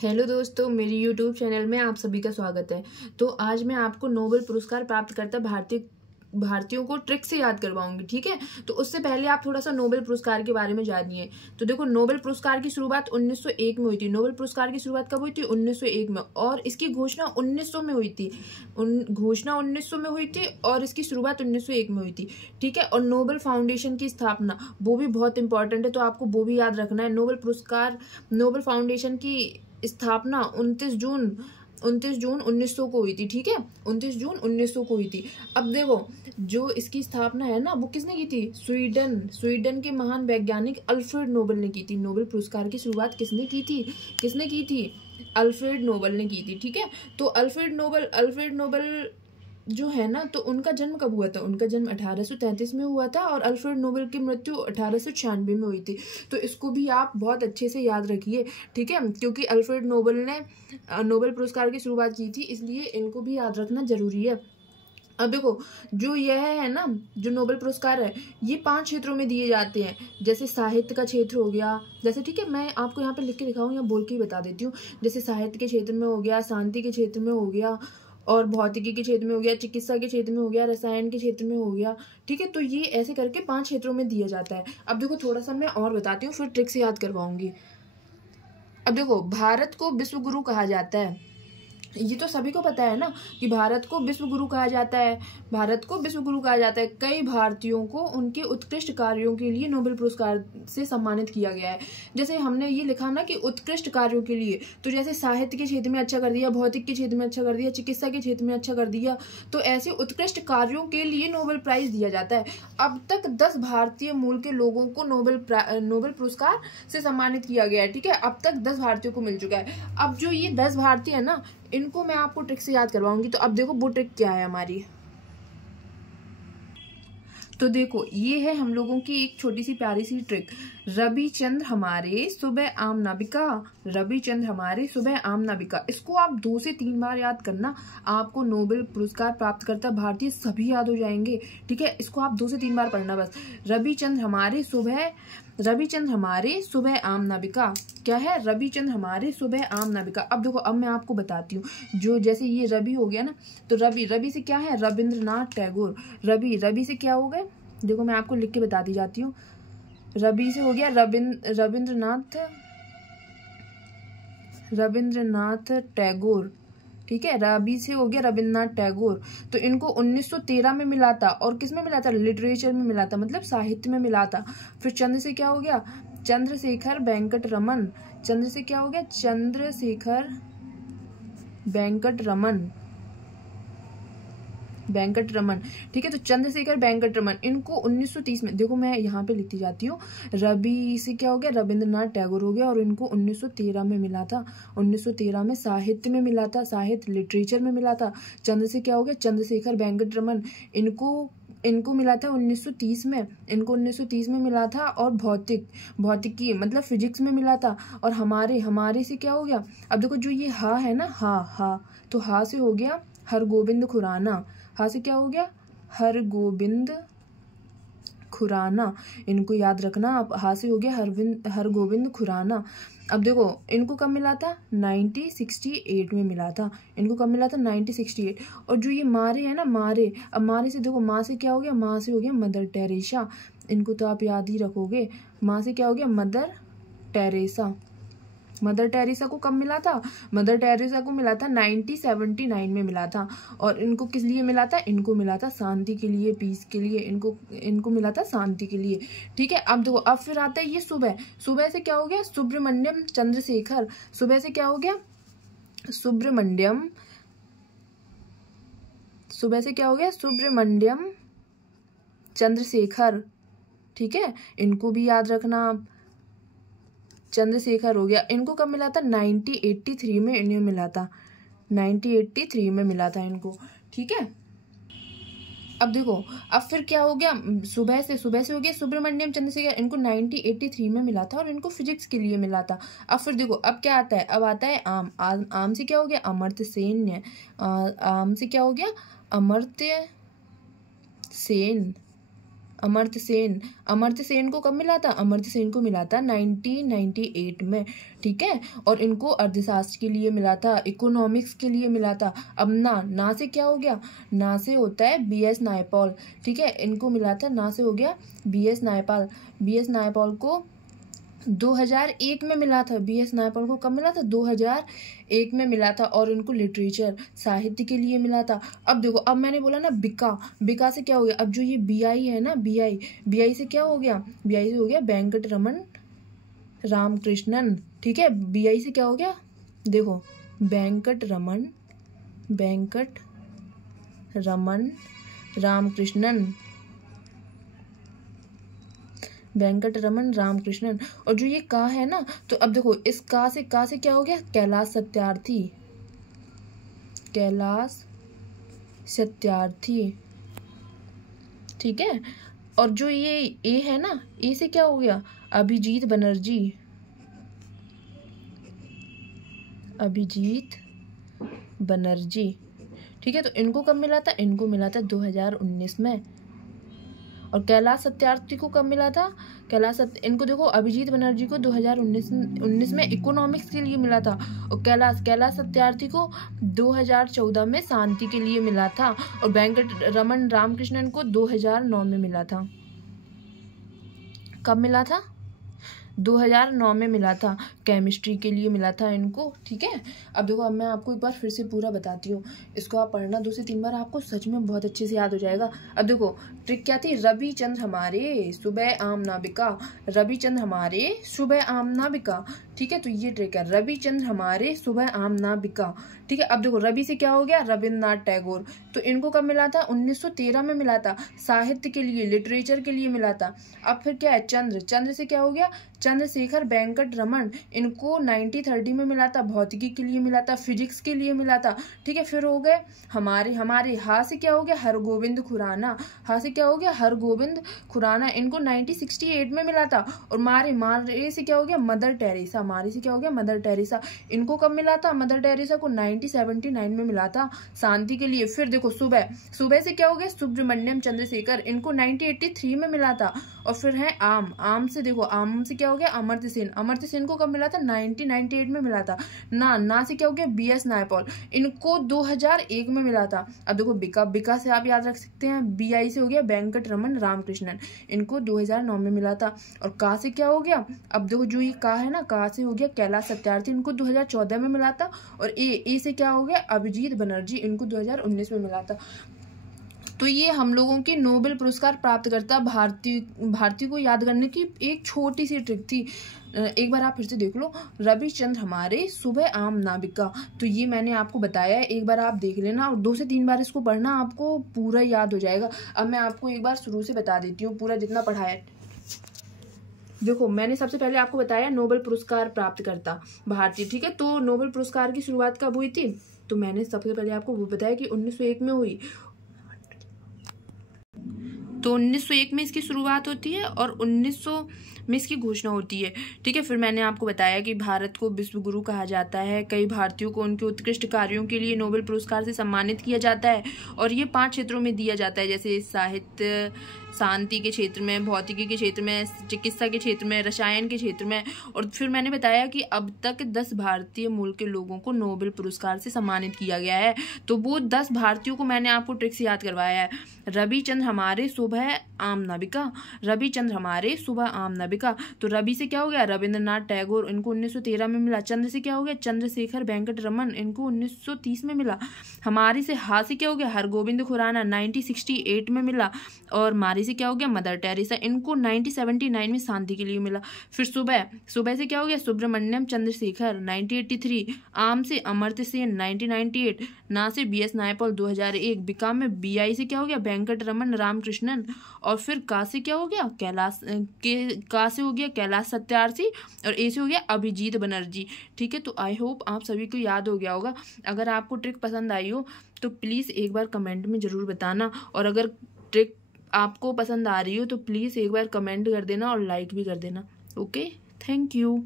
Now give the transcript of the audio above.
Hello दोस्तों, मेरी YouTube channel में आप सभी का स्वागत है। तो आज मैं आपको नोबेल पुरस्कार प्राप्त करता भारतीयों को ट्रिक से याद करवाऊंगी। ठीक है, तो उससे पहले आप थोड़ा सा नोबेल पुरस्कार के बारे में जानिए। तो देखो, नोबेल पुरस्कार की शुरुआत 1901 में हुई थी। नोबेल पुरस्कार की शुरुआत कब हुई थी? 1901 में। और इसकी घोषणा 1900 में हुई थी। घोषणा 1900 में हुई थी और इसकी शुरुआत 1901 में हुई थी। ठीक है, और नोबेल फाउंडेशन की स्थापना, वो भी बहुत इंपॉर्टेंट है, तो आपको वो भी याद रखना है। नोबेल फाउंडेशन की स्थापना 29 जून 1900 को हुई थी। ठीक है, 29 जून 1900 को हुई थी। अब देखो, जो इसकी स्थापना है ना, वो किसने की थी? स्वीडन के महान वैज्ञानिक अल्फ्रेड नोबेल ने की थी। नोबेल पुरस्कार की शुरुआत किसने की थी? अल्फ्रेड नोबेल ने की थी। ठीक है, तो अल्फ्रेड नोबेल जो है ना, तो उनका जन्म कब हुआ था? उनका जन्म 1833 में हुआ था और अल्फ्रेड नोबेल की मृत्यु 1896 में हुई थी। तो इसको भी आप बहुत अच्छे से याद रखिए। ठीक है, क्योंकि अल्फ्रेड नोबेल ने नोबेल पुरस्कार की शुरुआत की थी, इसलिए इनको भी याद रखना जरूरी है। अब देखो, जो यह है ना, जो नोबेल पुरस्कार है, ये 5 क्षेत्रों में दिए जाते हैं। जैसे साहित्य का क्षेत्र हो गया, जैसे, ठीक है, मैं आपको यहाँ पे लिख के दिखाऊँ या बोल के ही बता देती हूँ। जैसे साहित्य के क्षेत्र में हो गया, शांति के क्षेत्र में हो गया, और भौतिकी के क्षेत्र में हो गया, चिकित्सा के क्षेत्र में हो गया, रसायन के क्षेत्र में हो गया। ठीक है, तो ये ऐसे करके 5 क्षेत्रों में दिया जाता है। अब देखो, थोड़ा सा मैं और बताती हूँ, फिर ट्रिक से याद करवाऊंगी। अब देखो, भारत को विश्व गुरु कहा जाता है। ये तो सभी को पता है ना कि भारत को विश्व गुरु कहा जाता है। कई भारतीयों को उनके उत्कृष्ट कार्यों के लिए नोबेल पुरस्कार से सम्मानित किया गया है। जैसे हमने ये लिखा ना कि उत्कृष्ट कार्यों के लिए, तो जैसे साहित्य के क्षेत्र में अच्छा कर दिया, भौतिक के क्षेत्र में अच्छा कर दिया, चिकित्सा के क्षेत्र में अच्छा कर दिया, तो ऐसे उत्कृष्ट कार्यों के लिए नोबेल प्राइज दिया जाता है। अब तक 10 भारतीय मूल के लोगों को नोबेल पुरस्कार से सम्मानित किया गया है। ठीक है, अब तक 10 भारतीयों को मिल चुका है। अब जो ये 10 भारतीय है ना, इनको मैं आपको ट्रिक से याद करवाऊंगी। तो अब देखो, वो ट्रिक क्या है हमारी। तो देखो, ये है हम लोगों की एक छोटी सी प्यारी सी ट्रिक। रविचंद्र हमारे सुबह आम नाविका। इसको आप 2 से 3 बार याद करना, आपको नोबेल पुरस्कार प्राप्त करता भारतीय सभी याद हो जाएंगे। ठीक है, इसको आप 2 से 3 बार पढ़ना बस। रविचंद्र हमारे सुबह आम नाविका। क्या है? रविचंद्र हमारे सुबह आम नाविका। अब देखो, अब मैं आपको बताती हूँ। जो जैसे ये रवि हो गया ना, तो रवि से क्या है? रविंद्रनाथ टैगोर। रवि से क्या हो गए? देखो, मैं आपको लिख के बताती जाती हूँ। रवि से हो गया रविंद्रनाथ टैगोर। ठीक है, रवि से हो गया रविंद्रनाथ टैगोर। तो इनको 1913 में मिला था। और किस में मिला था? लिटरेचर में मिला था, मतलब साहित्य में मिला था। फिर चंद्र से क्या हो गया? चंद्रशेखर वेंकट रमन। ठीक है, तो चंद्रशेखर वेंकट रमन, इनको 1930 में, देखो मैं यहाँ पे लिखती जाती हूँ। रवि से क्या हो गया? रविंद्रनाथ टैगोर हो गया, और इनको 1913 में मिला था। 1913 में साहित्य में मिला था, साहित्य लिटरेचर में मिला था। चंद्र से क्या हो गया? चंद्रशेखर वेंकट रमन, इनको मिला था 1930 में। मिला था। और भौतिकी मतलब फिजिक्स में मिला था। और हमारे से क्या हो गया? अब देखो, जो ये हा है ना, हा, तो हा से हो गया हरगोविंद खुराना। हा से क्या हो गया? हरगोविंद खुराना। इनको याद रखना आप। हा से हो गया हरगोविंद खुराना। अब देखो, इनको कब मिला था? 1968 में मिला था। 1968। और जो ये मारे है ना, अब मारे से देखो, माँ से क्या हो गया? माँ से हो गया मदर टेरेसा। इनको तो आप याद ही रखोगे। माँ से क्या हो गया? मदर टेरेसा को कब मिला था? मदर टेरेसा को मिला था 1979 में मिला था। और इनको किस लिए मिला था? इनको मिला था शांति के लिए, पीस के लिए। इनको मिला था शांति के लिए। ठीक है, अब देखो, अब फिर आता है ये सुबह से क्या हो गया? सुब्रमण्यम चंद्रशेखर। सुबह से क्या हो गया? सुब्रमण्यम चंद्रशेखर। ठीक है, इनको भी याद रखना आप। चंद्रशेखर हो गया। इनको कब मिला था? 1983 में इन्हें मिला था। 1983 में मिला था इनको। ठीक है, अब देखो, अब फिर क्या हो गया? सुबह से हो गया सुब्रमण्यम चंद्रशेखर। इनको 1983 में मिला था, और इनको फिजिक्स के लिए मिला था। अब फिर देखो, अब क्या आता है? अब आता है आम से क्या हो गया? अमर्त्य सेन। आम से क्या हो गया? अमर्त्य सेन। अमर्त्य सेन को कब मिला था? अमर्त्य सेन को मिला था 1998 में, ठीक है। और इनको अर्थशास्त्र के लिए मिला था, इकोनॉमिक्स के लिए मिला था। अब ना से क्या हो गया? ना से होता है BS नायपॉल, ठीक है। इनको मिला था, ना से हो गया BS नायपॉल। BS नायपॉल को 2001 में मिला था। BS नायपॉल को कब मिला था? 2001 में मिला था। और उनको लिटरेचर, साहित्य के लिए मिला था। अब देखो, अब मैंने बोला ना बिका से क्या हो गया? अब जो ये BI है ना, BI से क्या हो गया? BI से हो गया वेंकट रमन रामकृष्णन, ठीक है। BI से क्या हो गया? देखो, वेंकट रमन रामकृष्णन। और जो ये का है ना, तो अब देखो, इस का से क्या हो गया? कैलाश सत्यार्थी, ठीक है। और जो ये ए है ना, ए से क्या हो गया? अभिजीत बनर्जी, ठीक है। तो इनको कब मिला था? इनको मिला था 2019 में। और कैलाश सत्यार्थी को कब मिला था? इनको देखो, अभिजीत बनर्जी को 2019 में इकोनॉमिक्स के लिए मिला था। और कैलाश सत्यार्थी को 2014 में शांति के लिए मिला था। और वेंकट रमन रामकृष्णन को 2009 में मिला था। कब मिला था? 2009 में मिला था। केमिस्ट्री के लिए मिला था इनको, ठीक है। अब देखो, अब मैं आपको एक बार फिर से पूरा बताती हूँ। इसको आप पढ़ना 2 से 3 बार, आपको सच में बहुत अच्छे से याद हो जाएगा। अब देखो, ट्रिक क्या थी? रविचंद्र हमारे सुबह आम ना बिका, ठीक है। तो ये ट्रिक है, रविचंद्र हमारे सुबह आम ना बिका, ठीक है। अब देखो, रवि से क्या हो गया? रविन्द्रनाथ टैगोर। तो इनको कब मिला था? 1913 में मिला था। साहित्य के लिए, लिटरेचर के लिए मिला था। अब फिर क्या है? चंद्र से क्या हो गया? चंद्रशेखर वेंकट रमन। इनको 1930 में मिला था। भौतिकी के लिए मिला था, फिजिक्स के लिए मिला था, ठीक है। फिर हो गए हमारे हा से क्या हो गया? हरगोविंद खुराना। इनको 1968 में मिला था। और मारे से क्या हो गया? Mother Teresa. इनको कब मिला था? मदर टेरेसा को 1979 में मिला था, शांति के लिए। फिर देखो, सुबह से क्या हो गया? सुब्रमण्यम चंद्रशेखर। इनको 1983 में मिला था। और फिर है आम से देखो, आम से क्या हो गया? अमर्त्य सेन को कब मिला था? 1998 में मिला था। ना से क्या हो गया? BS नायपॉल। इनको 2001 में मिला था। अब देखो, बिका से आप याद रख सकते हैं। BI से हो गया वेंकट रमन रामकृष्णन। इनको 2009 में मिला था। और का से क्या हो गया? अब देखो, जो ये का है ना, का से हो गया कैलाश सत्यार्थी। इनको 2014 में मिला था। और ए से क्या हो गया? अभिजीत बनर्जी। इनको 2019 में मिला था। तो ये हम लोगों की नोबेल पुरस्कार प्राप्त करता भारतीय को याद करने की एक छोटी सी ट्रिक थी। एक बार आप फिर से देख लो, रविचंद्र हमारे सुबह आम ना बिका। तो ये मैंने आपको बताया है, एक बार आप देख लेना और 2 से 3 बार इसको पढ़ना, आपको पूरा याद हो जाएगा। अब मैं आपको एक बार शुरू से बता देती हूँ पूरा जितना पढ़ाया। देखो, मैंने सबसे पहले आपको बताया नोबेल पुरस्कार प्राप्त करता भारतीय, ठीक है। तो नोबेल पुरस्कार की शुरुआत कब हुई थी? तो मैंने सबसे पहले आपको वो बताया कि 1901 में हुई। तो 1901 में इसकी शुरुआत होती है और 1900 में इसकी घोषणा होती है, ठीक है। फिर मैंने आपको बताया कि भारत को विश्व गुरु कहा जाता है। कई भारतीयों को उनके उत्कृष्ट कार्यों के लिए नोबेल पुरस्कार से सम्मानित किया जाता है। और ये 5 क्षेत्रों में दिया जाता है, जैसे साहित्य, शांति के क्षेत्र में, भौतिकी के क्षेत्र में, चिकित्सा के क्षेत्र में, रसायन के क्षेत्र में। और फिर मैंने बताया कि अब तक 10 भारतीय मूल के लोगों को नोबेल पुरस्कार से सम्मानित किया गया है। तो वो 10 भारतीयों को मैंने आपको ट्रिक से याद करवाया है। रविचंद्र हमारे सुबह आम ना बिका। तो रवि से क्या हो गया? रविन्द्रनाथ टैगोर। इनको 1913 में मिला। चंद्र से क्या हो गया? चंद्रशेखर वेंकट रमन। इनको 1930 में मिला। हमारे से हा से क्या हो गया? हरगोविंद खुराना। 1968 में मिला। और मारी से क्या हो गया? Mother Teresa. इनको 1979 में शांति के लिए मिला। फिर सुबह से क्या हो गया? सुब्रमण्यम चंद्रशेखर 1983। आम से अमर्त्य सेन 1998। ना से BS नायपॉल 2001। बिका में BI से क्या हो गया? वेंकट रमन रामकृष्णन। और फिर का से क्या हो गया? का से हो गया कैलाश सत्यार्थी। और ए से हो गया अभिजीत बनर्जी, ठीक है। तो आई होप आप सभी को याद हो गया होगा। अगर आपको ट्रिक पसंद आई हो तो प्लीज़ एक बार कमेंट में ज़रूर बताना। और अगर ट्रिक आपको पसंद आ रही हो तो प्लीज़ एक बार कमेंट कर देना और लाइक भी कर देना। Okay, thank you.